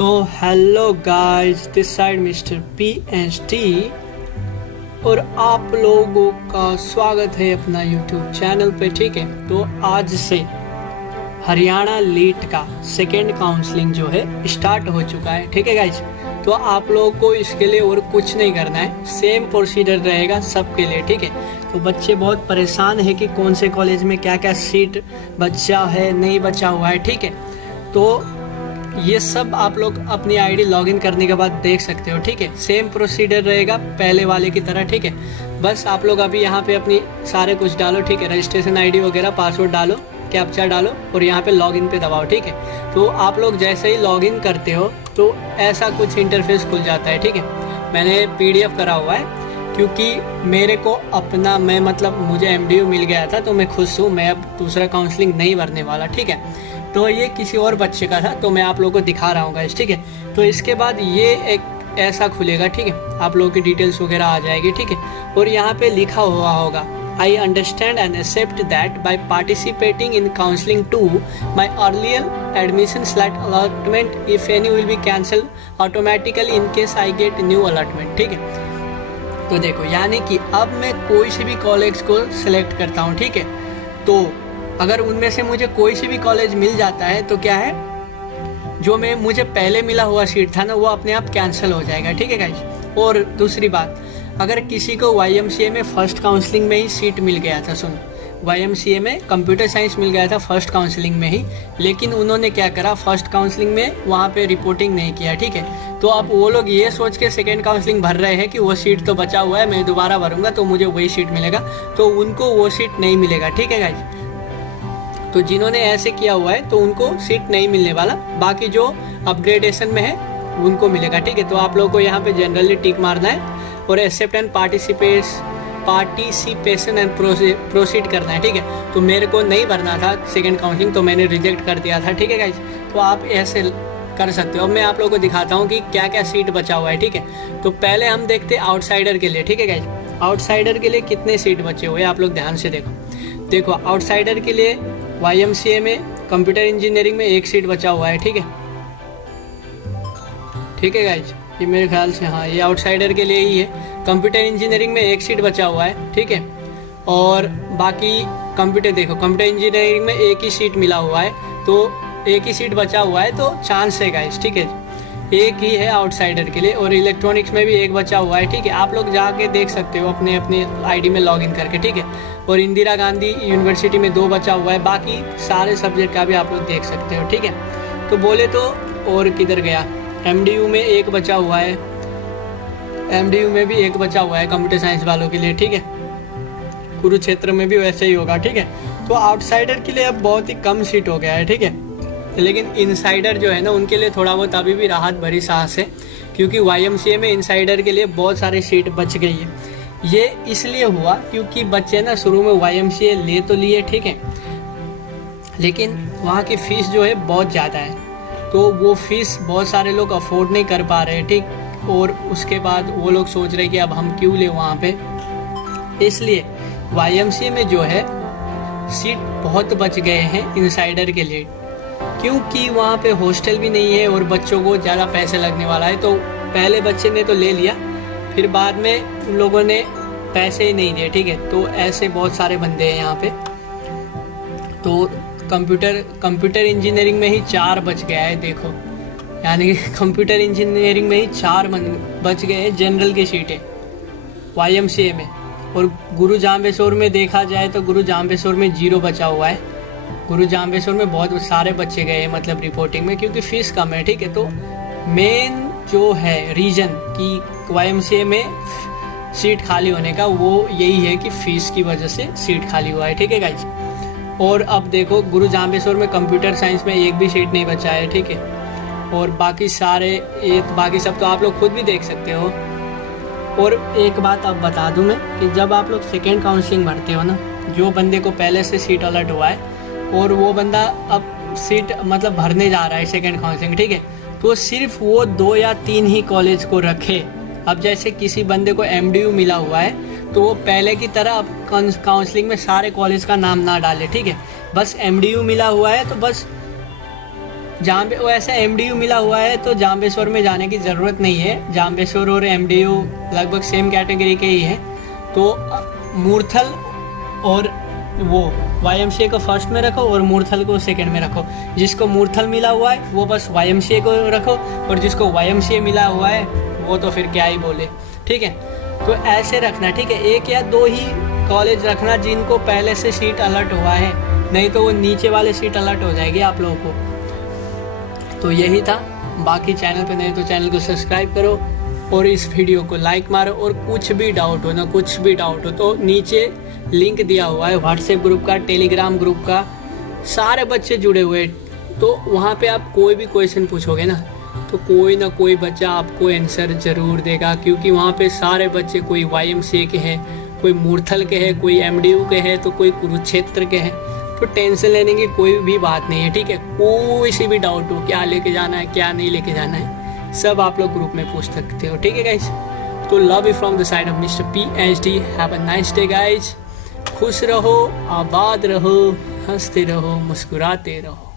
तो hello guys, this side mister PhD और आप लोगों का स्वागत है अपना यूट्यूब चैनल पे। ठीक है, तो आज से हरियाणा लीट का सेकेंड काउंसलिंग जो है स्टार्ट हो चुका है। ठीक है गाइस, तो आप लोगों को इसके लिए और कुछ नहीं करना है, सेम प्रोसीजर रहेगा सबके लिए। ठीक है, तो बच्चे बहुत परेशान है कि कौन से कॉलेज में क्या क्या सीट बचा है, नहीं बचा हुआ है। ठीक है, तो ये सब आप लोग अपनी आईडी लॉगिन करने के बाद देख सकते हो। ठीक है, सेम प्रोसीजर रहेगा पहले वाले की तरह। ठीक है, बस आप लोग अभी यहाँ पे अपनी सारे कुछ डालो। ठीक है, रजिस्ट्रेशन आईडी वगैरह, पासवर्ड डालो, कैप्चा डालो और यहाँ पे लॉगिन पे दबाओ। ठीक है, तो आप लोग जैसे ही लॉगिन करते हो तो ऐसा कुछ इंटरफेस खुल जाता है। ठीक है, मैंने PDF करा हुआ है क्योंकि मेरे को अपना मुझे MDU मिल गया था, तो मैं खुश हूँ। मैं अब दूसरा काउंसलिंग नहीं भरने वाला। ठीक है, तो ये किसी और बच्चे का था, तो मैं आप लोगों को दिखा रहा हूँ गाइस। ठीक है, तो इसके बाद ये एक ऐसा खुलेगा। ठीक है, आप लोगों की डिटेल्स वगैरह आ जाएगी। ठीक है, और यहाँ पे लिखा हुआ होगा I understand and accept that by participating in counseling 2, my earlier admission slot allotment, if any, will be cancelled automatically in case I get new allotment। ठीक है, तो देखो यानी कि अब मैं कोई से भी कॉलेज को सिलेक्ट करता हूँ। ठीक है, तो अगर उनमें से मुझे कोई से भी कॉलेज मिल जाता है तो क्या है, जो मुझे पहले मिला हुआ सीट था ना, वो अपने आप कैंसिल हो जाएगा। ठीक है गाइस, और दूसरी बात, अगर किसी को YMCA में फर्स्ट काउंसलिंग में ही सीट मिल गया था, सुन, YMCA में कंप्यूटर साइंस मिल गया था फर्स्ट काउंसलिंग में ही, लेकिन उन्होंने क्या करा, फर्स्ट काउंसलिंग में वहाँ पे रिपोर्टिंग नहीं किया। ठीक है, तो अब वो लोग ये सोच के सेकेंड काउंसलिंग भर रहे हैं कि वो सीट तो बचा हुआ है, मैं दोबारा भरूंगा तो मुझे वही सीट मिलेगा, तो उनको वो सीट नहीं मिलेगा। ठीक है गाइस, तो जिन्होंने ऐसे किया हुआ है तो उनको सीट नहीं मिलने वाला, बाकी जो अपग्रेडेशन में है उनको मिलेगा। ठीक है, तो आप लोगों को यहाँ पे जनरली टिक मारना है और accept and participation and proceed करना है। ठीक है, तो मेरे को नहीं भरना था सेकंड काउंसलिंग, तो मैंने रिजेक्ट कर दिया था। ठीक है गाइस, तो आप ऐसे कर सकते हो। अब मैं आप लोगों को दिखाता हूँ कि क्या क्या सीट बचा हुआ है। ठीक है, तो पहले हम देखते हैं आउटसाइडर के लिए। ठीक है गाइस, आउटसाइडर के लिए कितने सीट बचे हुए हैं आप लोग ध्यान से देखो आउटसाइडर के लिए YMCA में कंप्यूटर इंजीनियरिंग में एक सीट बचा हुआ है। ठीक है गाइज, ये मेरे ख्याल से हाँ, ये आउटसाइडर के लिए ही है। कंप्यूटर इंजीनियरिंग में एक सीट बचा हुआ है। ठीक है, और बाकी कंप्यूटर इंजीनियरिंग में एक ही सीट मिला हुआ है, तो एक ही सीट बचा हुआ है, तो चांस है गाइज। ठीक है, एक ही है आउटसाइडर के लिए, और इलेक्ट्रॉनिक्स में भी एक बचा हुआ है। ठीक है, आप लोग जाके देख सकते हो अपने अपने आईडी में लॉगिन करके। ठीक है, और इंदिरा गांधी यूनिवर्सिटी में 2 बचा हुआ है, बाकी सारे सब्जेक्ट का भी आप लोग देख सकते हो। ठीक है, तो बोले तो और किधर गया, MDU में एक बचा हुआ है, MDU में भी एक बचा हुआ है कंप्यूटर साइंस वालों के लिए। ठीक है, कुरुक्षेत्र में भी वैसे ही होगा। ठीक है, तो आउटसाइडर के लिए अब बहुत ही कम सीट हो गया है। ठीक है, लेकिन इनसाइडर जो है ना, उनके लिए थोड़ा बहुत अभी भी राहत भरी सांस है, क्योंकि YMCA में इनसाइडर के लिए बहुत सारी सीट बच गई है। ये इसलिए हुआ क्योंकि बच्चे ना शुरू में YMCA ले तो लिए, ठीक है, लेकिन वहाँ की फ़ीस जो है बहुत ज़्यादा है, तो वो फीस बहुत सारे लोग अफोर्ड नहीं कर पा रहे। ठीक, और उसके बाद वो लोग सोच रहे कि अब हम क्यों ले वहाँ पे, इसलिए YMCA में जो है सीट बहुत बच गए हैं इनसाइडर के लिए, क्योंकि वहाँ पे हॉस्टल भी नहीं है और बच्चों को ज़्यादा पैसे लगने वाला है। तो पहले बच्चे ने तो ले लिया, फिर बाद में उन लोगों ने पैसे ही नहीं दिए। ठीक है, तो ऐसे बहुत सारे बंदे हैं यहाँ पे। तो कंप्यूटर इंजीनियरिंग में ही 4 बच गया है, देखो, यानी कि कंप्यूटर इंजीनियरिंग में ही 4 बच गए हैं जनरल की सीटें YMCA में। और गुरु जाम्बेश्वर में देखा जाए तो गुरु जाम्बेश्वर में 0 बचा हुआ है। गुरु जाम्बेश्वर में बहुत सारे बच्चे गए हैं रिपोर्टिंग में, क्योंकि फ़ीस कम है। ठीक है, तो मेन जो है रीज़न कि YMCA में सीट खाली होने का, वो यही है कि फ़ीस की वजह से सीट खाली हुआ है। ठीक है गाइज, और अब देखो गुरु जाम्बेश्वर में कंप्यूटर साइंस में एक भी सीट नहीं बचा है। ठीक है, और बाकी सब तो आप लोग खुद भी देख सकते हो। और एक बात अब बता दूं मैं कि जब आप लोग सेकेंड काउंसलिंग भरते हो ना, जो बंदे को पहले से सीट अलर्ट हुआ है और वो बंदा अब सीट भरने जा रहा है सेकेंड काउंसलिंग, ठीक है, तो सिर्फ वो 2 या 3 ही कॉलेज को रखे। अब जैसे किसी बंदे को MDU मिला हुआ है तो वो पहले की तरह अब काउंसलिंग में सारे कॉलेज का नाम ना डाले। ठीक है, बस MDU मिला हुआ है तो बस जाम्बे वैसे एमडीयू मिला हुआ है तो जाम्बेश्वर में जाने की ज़रूरत नहीं है। जाम्बेश्वर और एमडीयू लगभग सेम कैटेगरी के ही है। तो मूर्थल और वो वाईएमसीए को फर्स्ट में रखो और मूर्थल को सेकंड में रखो। जिसको मूर्थल मिला हुआ है वो बस वाईएमसीए को रखो, और जिसको वाईएमसीए मिला हुआ है वो तो फिर क्या ही बोले, ठीक है। तो ऐसे रखना, ठीक है। एक या दो ही कॉलेज रखना जिनको पहले से सीट अलर्ट हुआ है, नहीं तो वो नीचे वाले सीट अलर्ट हो जाएगी आप लोगों को। तो यही था। बाकी चैनल पे नहीं तो चैनल को सब्सक्राइब करो और इस वीडियो को लाइक मारो। और कुछ भी डाउट हो ना, कुछ भी डाउट हो तो नीचे लिंक दिया हुआ है व्हाट्सएप ग्रुप का, टेलीग्राम ग्रुप का, सारे बच्चे जुड़े हुए। तो वहाँ पे आप कोई भी क्वेश्चन पूछोगे ना तो कोई ना कोई बच्चा आपको आंसर ज़रूर देगा, क्योंकि वहाँ पे सारे बच्चे कोई वाईएमसीए के हैं, कोई मूर्थल के हैं, कोई एमडीयू के हैं, तो कोई कुरुक्षेत्र के हैं। तो टेंशन लेने की कोई भी बात नहीं है, ठीक है। कोई सी भी डाउट हो, क्या लेके जाना है क्या नहीं लेके जाना है, सब आप लोग ग्रुप में पूछ सकते हो, ठीक है गाइज। तो love you from the side of mister PhD। Have a nice day guys. खुश रहो, आबाद रहो, हंसते रहो, मुस्कुराते रहो।